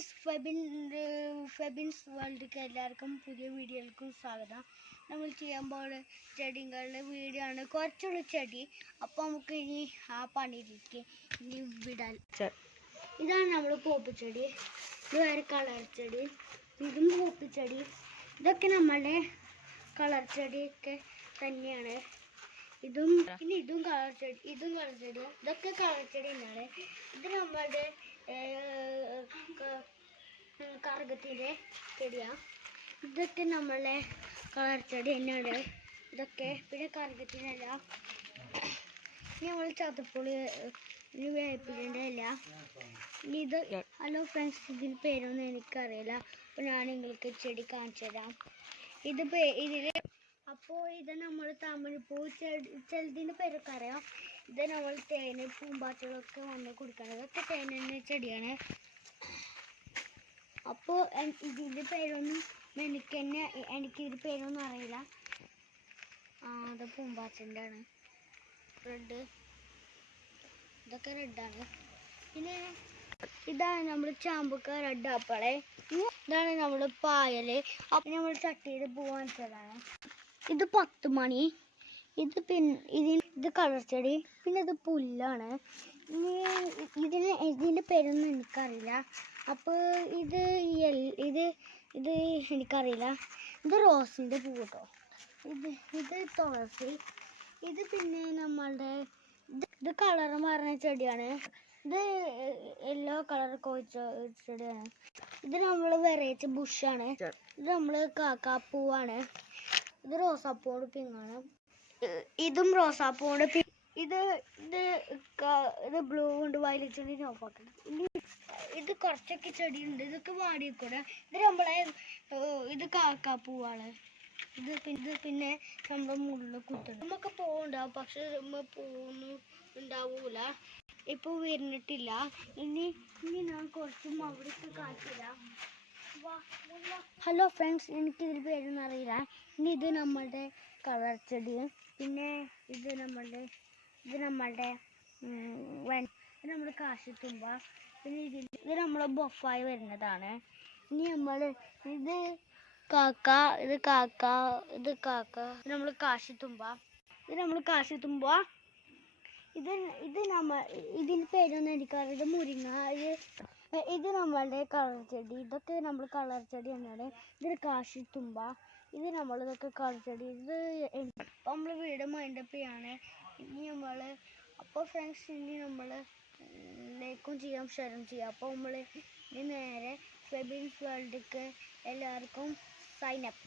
Friends, ഫെബിൻസ് വേൾഡിലേക്ക് എല്ലാവർക്കും പുതിയ വീഡിയോയിലേക്കും സ്വാഗതം. നമ്മൾ ചെയ്യാൻ പോകുന്ന ചെടികളുടെ വീഡിയോ ആണ്. കുറച്ചുള്ള ചെടി. അപ്പോൾ നമുക്ക് ഇനി ആ പണിയിലേക്ക് ഇനി വിടാൻ. ഇതാണ് നമ്മൾ പോപ്പിച്ചെടി. ഇത് വേറെ കളർ ചെടി. ഇതും പോപ്പിച്ചെടി. ഇതൊക്കെ നമ്മളുടെ കളർ ചെടിയൊക്കെ തന്നെയാണ്. ഇതും പിന്നെ ഇതും കളർ ചെടി, ഇതും കളർ ചെടി. ഇതൊക്കെ കളർ ചെടി തന്നെയാണ്. ഇത് നമ്മളുടെ കറുകത്തിൻ്റെ ചെടിയാണ്. ഇതൊക്കെ നമ്മളെ കളർ ചെടി തന്നെയാണ്. ഇതൊക്കെ പിന്നെ കറുകത്തിനല്ല. നമ്മൾ ചതപ്പുളി വേപ്പിൻ്റെ ഇല. ഇത് ഹലോ ഫ്രണ്ട്സ്, ഇതിന് പേരൊന്നും എനിക്കറിയില്ല. അപ്പോൾ ഞാൻ നിങ്ങൾക്ക് ചെടി കാണിച്ചു തരാം. ഇതിൽ അപ്പോൾ ഇത് നമ്മൾ താമരപ്പൂ ചെടിൻ്റെ പേരൊക്കെ അറിയാം. ഇത് നമ്മൾ തേന് പൂമ്പാറ്റകളൊക്കെ വന്ന് കുടിക്കണം. ഇതൊക്കെ തേനിൻ്റെ ചെടിയാണ്. അപ്പോൾ ഇതിൻ്റെ പേരൊന്നും എനിക്കിതിൻ്റെ പേരൊന്നും അറിയില്ല. അത് പൂമ്പാറ്റൻ്റെ ആണ്. റെഡ്, ഇതൊക്കെ റെഡാണ്. പിന്നെ ഇതാണ് നമ്മൾ ചാമ്പക്ക റെഡ് ആപ്പിള്. ഇതാണ് നമ്മൾ പായൽ. അപ്പം നമ്മൾ ചട്ടിയിൽ പോവാൻ വെച്ചതാണ്. ഇത് 10 മണി. ഇത് കളർ ചെടി. പിന്നെ ഇത് പുല്ലാണ്. ഇതിൻ്റെ പേരൊന്നും എനിക്കറിയില്ല. അപ്പോൾ ഇത് എനിക്കറിയില്ല. ഇത് റോസിൻ്റെ പൂ കേട്ടോ. ഇത് തുളസി. ഇത് പിന്നെ നമ്മളുടെ ഇത് കളർ മാറുന്ന ചെടിയാണ്. ഇത് യെല്ലോ കളർ കോഴിച്ച ചെടിയാണ്. ഇത് നമ്മൾ വെറൈറ്റി ബുഷാണ്. ഇത് നമ്മൾ കാക്കാപ്പൂവാണ്. ഇത് റോസാപ്പൂவோட പിങ്കാണ്. ഇതും റോസാപ്പൂவோட ഇത് ബ്ലൂ കൊണ്ട് വയലറ്റ് ചെടി നോപ്പാക്കണം. ഇത് കുറച്ചൊക്കെ ചെടിയുണ്ട്. ഇതൊക്കെ വാടിക്കൂടെ. ഇത് കാക്കാപ്പൂവാണ്. ഇത് പിന്നെ നമ്മുടെ മുകളിൽ കുത്തുണ്ട്. നമുക്ക് പൂവുണ്ടാവും, പക്ഷെ പൂവൊന്നും ഉണ്ടാവൂല. ഇപ്പോൾ വരുന്നിട്ടില്ല. ഇനി ഞാൻ കുറച്ചും അവിടേക്ക് കാണിച്ചുതരാം. ഹലോ ഫ്രണ്ട്സ്, എനിക്കിതിൽ പേരൊന്നും അറിയില്ല. ഇനി ഇത് നമ്മളുടെ കളർ ചെടി. പിന്നെ ഇത് നമ്മുടെ കാശിത്തുമ്പ. പിന്നെ ഇത് നമ്മളെ ബൊഫായി വരുന്നതാണ്. ഇനി ഇത് നമ്മൾ കാശിത്തുമ്പ. ഇതിൻ്റെ പേരൊന്നും എനിക്കറിയാം. ഇത് മുരിങ്ങ. ഇത് നമ്മളുടെ കളർ ചെടി. ഇതൊക്കെ നമ്മൾ കളർ ചെടി തന്നെയാണ്. ഇതൊരു കാശിത്തുമ്പ. ഇതൊക്കെ കളർ ചെടി. നമ്മൾ വീട് മൈൻഡപ്പ് ചെയ്യാണ്. അപ്പോൾ ഫ്രണ്ട്സ്, ഇനി നമ്മൾ ലൈക്കും ചെയ്യാം, ഷെയറും ചെയ്യാം. അപ്പോൾ നമ്മൾ ഇനി നേരെ ഫെബിൻസ് വേൾഡിലേക്ക് എല്ലാവർക്കും സൈൻ അപ്പ്.